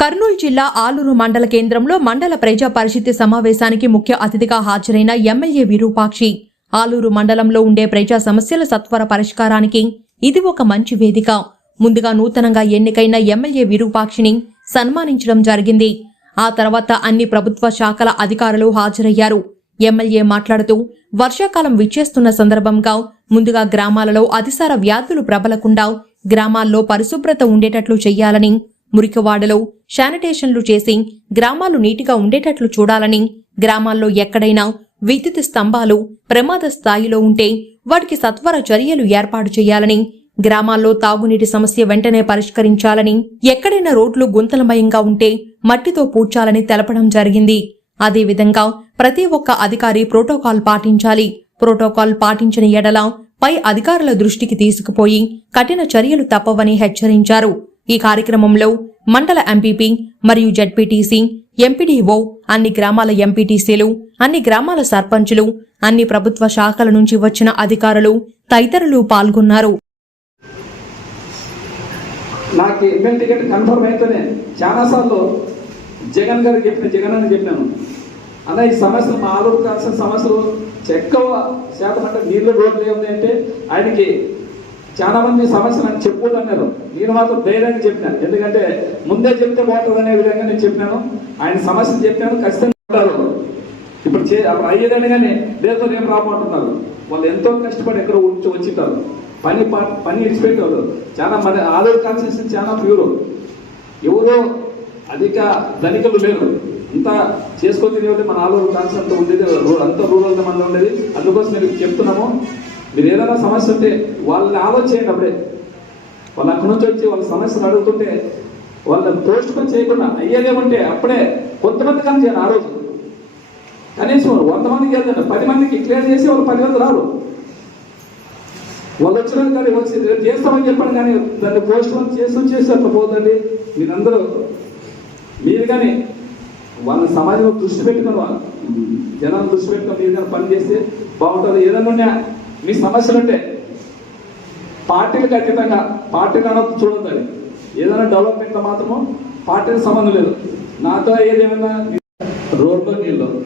కర్నూలు జిల్లా ఆలూరు మండల కేంద్రంలో మండల ప్రజా పరిషత్ సమావేశానికి ముఖ్య అతిథిగా హాజరైన ఎమ్మెల్యే విరూపాక్షి. ఆలూరు మండలంలో ఉండే ప్రజా సమస్యల సత్వర పరిష్కారానికి ఇది ఒక మంచి వేదిక. ముందుగా నూతనంగా ఎన్నికైన ఎమ్మెల్యే విరూపాక్షిని సన్మానించడం జరిగింది. ఆ తర్వాత అన్ని ప్రభుత్వ శాఖల అధికారులు హాజరయ్యారు. ఎమ్మెల్యే మాట్లాడుతూ వర్షాకాలం విచ్చేస్తున్న సందర్భంగా ముందుగా గ్రామాలలో అతిసార వ్యాధులు ప్రబలకుండా గ్రామాల్లో పరిశుభ్రత ఉండేటట్లు చేయాలని మురికివాడలో శానిటేషన్లు చేసి గ్రామాలు నీటిగా ఉండేటట్లు చూడాలని గ్రామాల్లో ఎక్కడైనా విద్యుత్ స్తంభాలు ప్రమాద స్థాయిలో ఉంటే వాటికి సత్వర చర్యలు ఏర్పాటు చేయాలని గ్రామాల్లో తాగునీటి సమస్య వెంటనే పరిష్కరించాలని ఎక్కడైనా రోడ్లు గుంతలమయంగా ఉంటే మట్టితో పూడ్చాలని తెలపడం జరిగింది. అదేవిధంగా ప్రతి ఒక్క అధికారి ప్రోటోకాల్ పాటించాలి. ప్రోటోకాల్ పాటించిన ఎడల పై అధికారుల దృష్టికి తీసుకుపోయి కఠిన చర్యలు తప్పవని హెచ్చరించారు. ఈ కార్యక్రమంలో మండల ఎంపీపీ మరియు జడ్పీటీసీ ఎంపీడీఓ అన్ని గ్రామాల ఎంపీటీసీలు అన్ని గ్రామాల సర్పంచులు అన్ని ప్రభుత్వ శాఖల నుంచి వచ్చిన అధికారులు తదితరులు పాల్గొన్నారు. నాకు ఎమ్మెల్యే టికెట్ కన్ఫర్మ్ అయితేనే చాలాసార్లు జగన్ గారికి చెప్పిన జగన్ అని చెప్పాను. అన్న ఈ సమస్యలు మా ఆలూరు కావాల్సిన సమస్యలు ఎక్కువ శాతం అంటే నీళ్ళు రోడ్లు ఏముంది అంటే ఆయనకి చాలా మంది సమస్యలు అని చెప్పు అన్నారు నేను మాత్రం ధైర్యంగా చెప్పినాను. ఎందుకంటే ముందే చెప్తే బాగుంటుంది అనే విధంగా నేను చెప్పినాను. ఆయన సమస్యలు చెప్పినాను. ఖచ్చితంగా ఉంటారు. ఇప్పుడు చే అప్పుడు అయ్యేదని కానీ లేదో నేను రాబోతున్నారు. వాళ్ళు ఎంతో కష్టపడి ఎక్కడ ఉంచి వచ్చింటారు. పని ప- పని ఇచ్చిపెట్టేవారు. చాలా మన ఆలూరు కాన్స్టిట్యూషన్ చాలా ప్యూరు. ఎవరో అధిక ధనికులు లేరు. అంతా చేసుకొని తినేవాళ్ళు మన ఆలోచన కాన్సెప్ట్ ఉండేది. అంతా రూరల్ మనలో ఉండేది. అందుకోసం మీరు చెప్తున్నాము. మీరు ఏదైనా సమస్య ఉంటే వాళ్ళని ఆలోచించండి అప్పుడే వాళ్ళు అక్కడి నుంచి వచ్చి వాళ్ళ సమస్యలు అడుగుతుంటే వాళ్ళని తోచుకొని చేయకుండా అయ్యేదేమంటే అప్పుడే కొంతమంది కానీ చేయాలి ఆ రోజు. కనీసం వంద మందికి వెళ్తాను పది మందికి క్లియర్ చేసి వాళ్ళు పది మంది రారు. వాళ్ళు వచ్చిన కానీ వచ్చి రేపు చేస్తామని చెప్పండి కానీ దాన్ని పోస్ట్ పోన్ చేస్తూ చేసి అట్లా పోదండి. మీరందరూ మీరు కానీ వాళ్ళ సమాజంలో దృష్టి పెట్టుకుని వాళ్ళు జనం దృష్టి పెట్టుకుని మీరు కానీ పని చేస్తే బాగుంటుంది. ఏదైనా మీ సమస్యలు ఉంటే పార్టీలు ఖచ్చితంగా పార్టీలు అనొద్దు చూడండి అది ఏదైనా డెవలప్మెంట్ మాత్రము పార్టీకి సంబంధం లేదు. నాతో ఏదేమైనా రోడ్లో నీళ్ళు.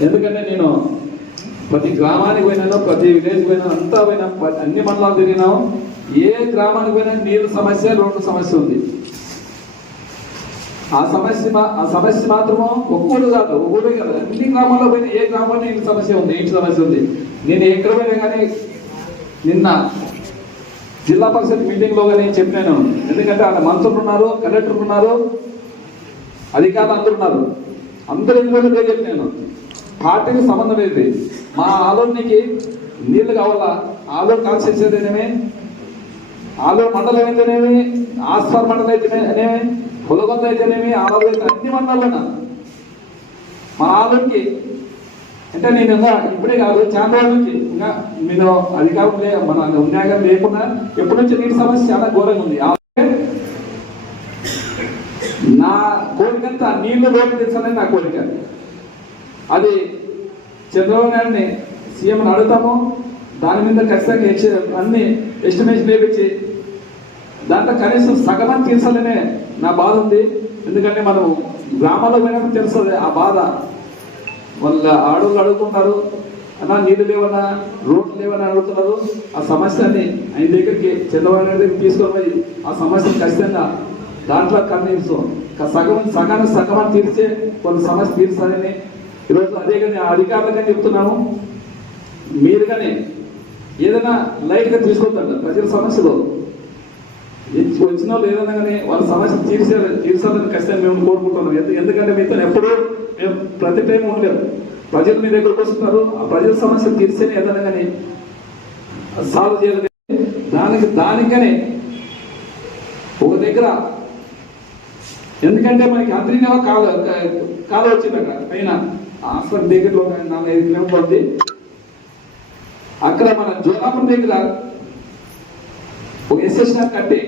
ఎందుకంటే నేను ప్రతి గ్రామానికి పోయినాను ప్రతి విలేజ్ పోయినా అంతా పోయినా అన్ని మండలాలు తిరిగినాము ఏ గ్రామానికి పోయినా నీళ్ళ సమస్య రోడ్డు సమస్య ఉంది. ఆ సమస్య మా- ఆ సమస్య మాత్రము ఒక్కూరు కాదు ఒక్కూరే కాదు. అన్ని గ్రామాల్లో పోయినా ఏ గ్రామంలో నీళ్ళ సమస్య ఉంది ఏంటి సమస్య ఉంది. నేను ఎక్కడ కానీ నిన్న జిల్లా పరిషత్ మీటింగ్లో కానీ చెప్పినాను ఎందుకంటే అక్కడ మంత్రులు ఉన్నారు కలెక్టర్లు ఉన్నారు అధికారులు అందరు ఉన్నారు. అందరూ ఎందుకంటే చెప్పినాను పార్టీకి సంబంధం లేదు. మా ఆలోచనకి నీళ్ళు కావాలా? ఆలో కాల్చేసేదేనేమి? ఆలో మండలం అయితేనేమి? ఆస్పార్ మండలం అయితేనేమి? పులగొంద అయితేనేమి? ఆలో అన్ని మండలాలన్నా మా ఆలోకి అంటే నేను ఇప్పుడే కాదు చాలా రోజుల నుంచి ఇంకా నేను అధికారం లే మన ఉద్యోగం లేకుండా ఎప్పటి నుంచి నీటి సమస్య చాలా ఘోరంగా ఉంది. నా కోరికంతా నీళ్ళు రోడ్డు తెచ్చాలని నా కోరిక. అది చంద్రబాబు నాయుడిని సీఎం అడుగుతాము దాని మీద ఖచ్చితంగా అన్ని ఎస్టిమేషన్ వేపించి దాంట్లో కనీసం సగమని తీర్చాలనే నా బాధ ఉంది. ఎందుకంటే మనం గ్రామాల్లో పోయినప్పుడు తెలుస్తుంది ఆ బాధ. వాళ్ళ ఆడవాళ్ళు అడుగుతున్నారు అన్నా నీళ్ళు లేవన్నా రోడ్లు లేవని అడుగుతున్నారు ఆ సమస్యని ఆయన దగ్గరికి చంద్రబాబు నాయుడు దగ్గరికి తీసుకొని పోయి ఆ సమస్యను ఖచ్చితంగా దాంట్లో కనీసం సగం సగాన్ని సగమని తీర్చే కొన్ని సమస్య తీర్చాలని ఈరోజు అదే కానీ ఆ అధికారులుగా చెప్తున్నాము. మీరు కానీ ఏదైనా లైట్గా తీసుకొద్దండి ప్రజల సమస్యలు. వచ్చిన వాళ్ళు ఏదైనా కానీ వాళ్ళ సమస్య తీర్చే తీర్చాలని ఖచ్చితంగా మేము కోరుకుంటున్నాం. ఎందుకంటే మీతో ఎప్పుడూ మేము ప్రతి టైం ఉండలేదు ప్రజలు మీ దగ్గరకు వస్తున్నారు. ఆ ప్రజల సమస్యలు తీర్చేనే ఏదైనా కానీ సాల్వ్ చేయాలి. దానికి దానికనే ఒక దగ్గర ఎందుకంటే మనకి అంతరిగా కాల కాల వచ్చింది అక్కడ పైన హాస్పిటల్ దగ్గరలో ఒక నాలుగు ఐదు కిలోమీటర్లు ఉంది. అక్కడ మన జోలాపురం దగ్గర ఒక ఎస్ఎస్ఆర్ కట్టి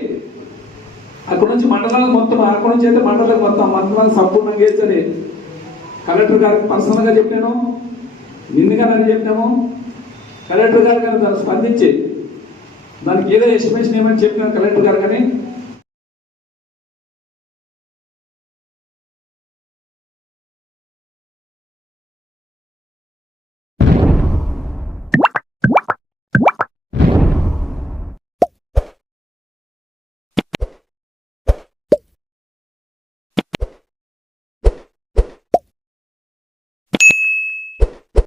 అక్కడ నుంచి మండలాలు మొత్తం అక్కడ నుంచి అయితే మండలం మొత్తం మండలాలు సంపూర్ణంగా వేసని కలెక్టర్ గారికి పర్సనల్గా చెప్పాను. నిన్నగా చెప్పాము. కలెక్టర్ గారు కానీ దాన్ని స్పందించి దానికి ఏదో ఎస్టిమేషన్ ఏమని చెప్పినాను కలెక్టర్ గారు కానీ